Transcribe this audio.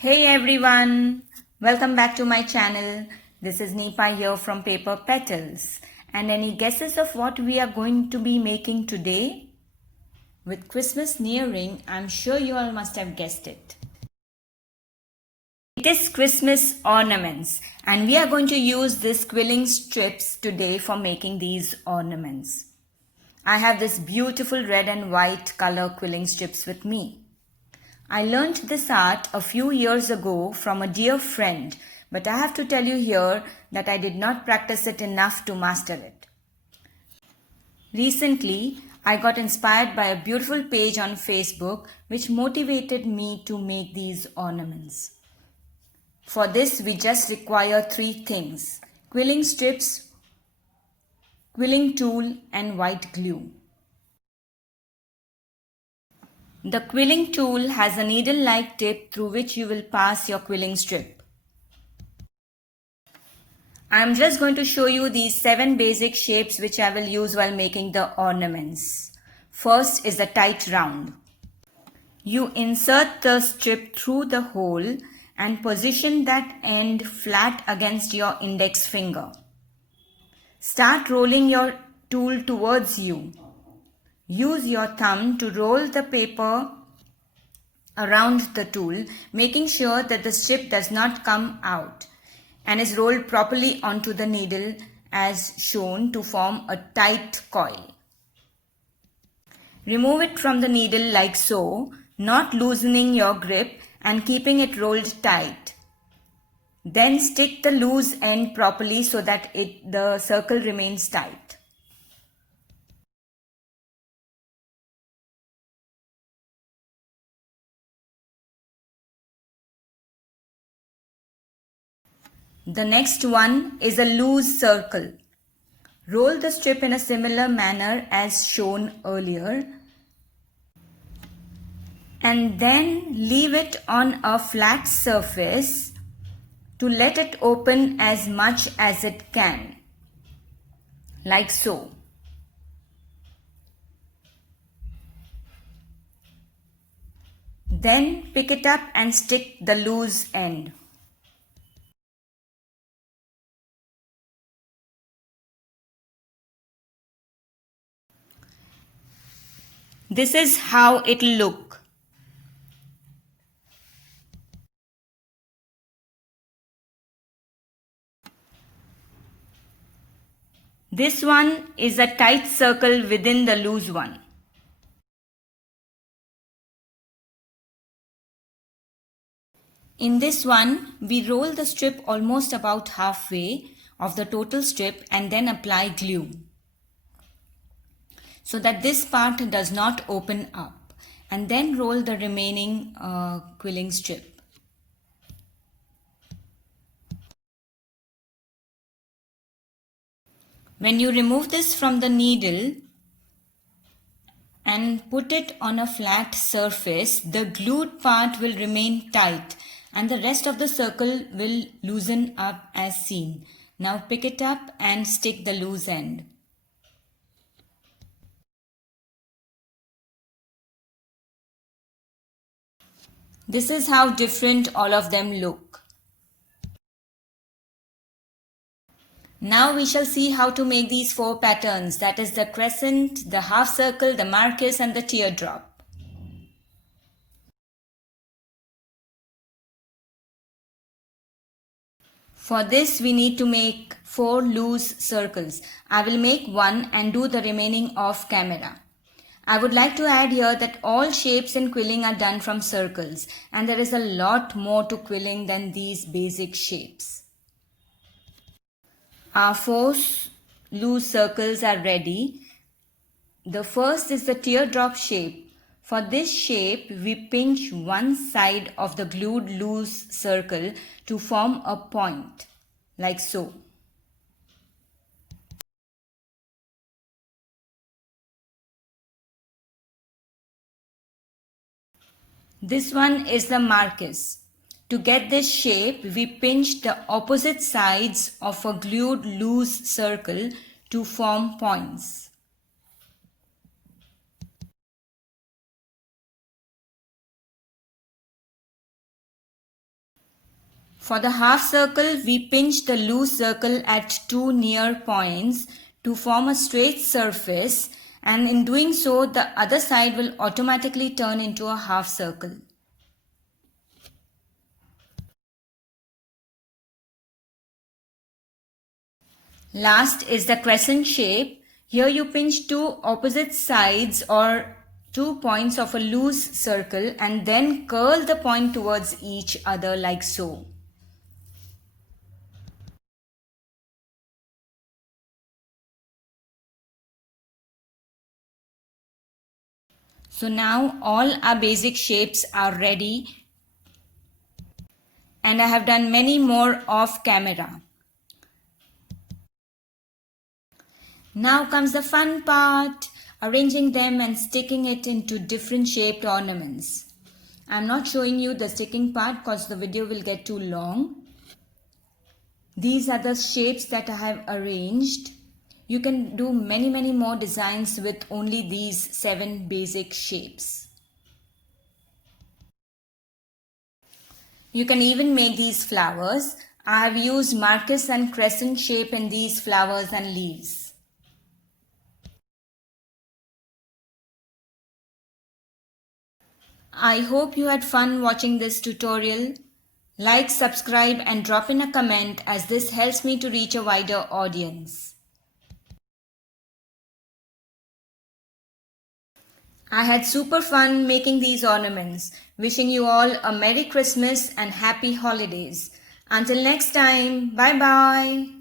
Hey everyone, welcome back to my channel. This is Neepa here from Paper Petals. And any guesses of what we are going to be making today? With Christmas nearing, I'm sure you all must have guessed it. It is Christmas ornaments, and we are going to use these quilling strips today for making these ornaments. I have this beautiful red and white color quilling strips with me. I learned this art a few years ago from a dear friend, but I have to tell you here that I did not practice it enough to master it. Recently, I got inspired by a beautiful page on Facebook which motivated me to make these ornaments. For this, we just require three things: quilling strips, quilling tool, and white glue. The quilling tool has a needle-like tip through which you will pass your quilling strip. I am just going to show you these 7 basic shapes which I will use while making the ornaments. First is the tight round. You insert the strip through the hole and position that end flat against your index finger. Start rolling your tool towards you. Use your thumb to roll the paper around the tool, making sure that the strip does not come out and is rolled properly onto the needle as shown to form a tight coil. Remove it from the needle like so, not loosening your grip and keeping it rolled tight. Then stick the loose end properly so that the circle remains tight. The next one is a loose circle. Roll the strip in a similar manner as shown earlier and then leave it on a flat surface to let it open as much as it can, like so. Then pick it up and stick the loose end. This is how it will look. This one is a tight circle within the loose one. In this one, we roll the strip almost about halfway of the total strip and then apply glue, so that this part does not open up, and then roll the remaining quilling strip. When you remove this from the needle and put it on a flat surface, the glued part will remain tight and the rest of the circle will loosen up as seen. Now pick it up and stick the loose end. This is how different all of them look. Now we shall see how to make these 4 patterns, that is the crescent, the half circle, the marquise and the teardrop. For this we need to make 4 loose circles. I will make one and do the remaining off camera. I would like to add here that all shapes in quilling are done from circles, and there is a lot more to quilling than these basic shapes. Our 4 loose circles are ready. The first is the teardrop shape. For this shape, we pinch one side of the glued loose circle to form a point, like so. This one is the marquise. To get this shape, we pinch the opposite sides of a glued loose circle to form points. For the half circle, we pinch the loose circle at two near points to form a straight surface, and in doing so, the other side will automatically turn into a half circle. Last is the crescent shape. Here you pinch two opposite sides or 2 points of a loose circle and then curl the point towards each other like so. So now all our basic shapes are ready, and I have done many more off camera. Now comes the fun part, arranging them and sticking it into different shaped ornaments. I'm not showing you the sticking part because the video will get too long. These are the shapes that I have arranged. You can do many more designs with only these 7 basic shapes. You can even make these flowers. I have used Marquise and crescent shape in these flowers and leaves. I hope you had fun watching this tutorial. Like, subscribe and drop in a comment as this helps me to reach a wider audience. I had super fun making these ornaments. Wishing you all a Merry Christmas and Happy Holidays. Until next time, bye bye.